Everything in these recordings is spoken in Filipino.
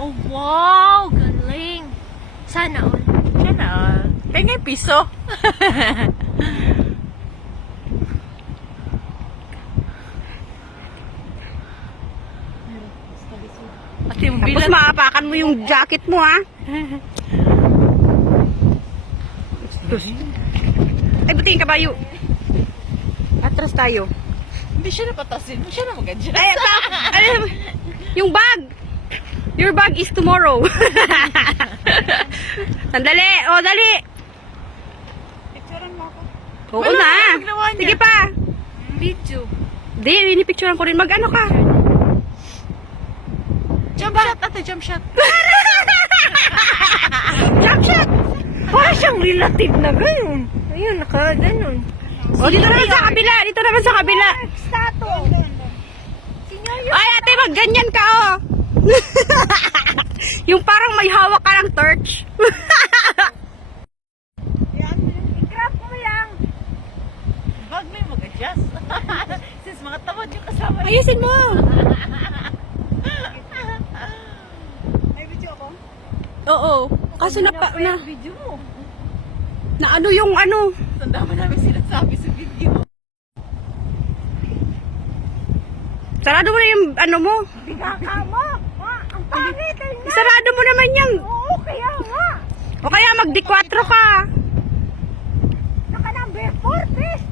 Oh, wow! Galing! Sana all. Sana all. Pengen piso. Pati yung Tapos bilang. maapakan mo yung jacket mo, ha? Ay, buti yung kabayo. Atras tayo. Hindi siya napatasin. Hindi siya na magadya. Ay, yung bag. Your bag is tomorrow. Sandali. O, dali. Picturean mo ako. Oo Wala, na. ginawa niya. Sige pa. Video. Di, pinipicturean ko rin. Mag-ano ka? Jump shot, ate, jump shot. Jump shot. Para siyang relative na ganun. Ayun, naka-ganun. O, dito naman sa kabila. Dito naman sa kabila. Stato. Sinyo Ay, ate, magganyan ka, oh. Yung parang may hawak ka ng torch. I-grab mo lang. Wag na yung mag-adjust. Since mga tamad yung kasama niya. Ayusin mo. May video ako? Oo. Kaso na Video mo. na ano yung ano. Tanda mo namin sinasabi sa video. Sarado mo na yung ano mo. Bigaka mo. Ang pangit. Sarado mo naman yung. Oo, kaya nga. O kaya magdi-4 ka. Naka-number 4, please.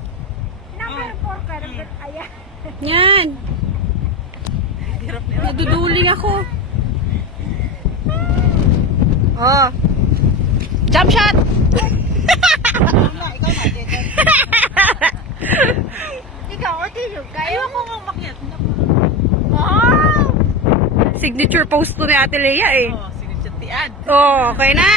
Number 4 ka. Ayan. Yan. Hirap na. Naduduling ako. Oh. Jump shot. Ikaw, ate, yung kaya Ayoko nga makiat. Wow! Signature post to ni Ate Lea eh. Oh, sige, chatian. Oh, okay na.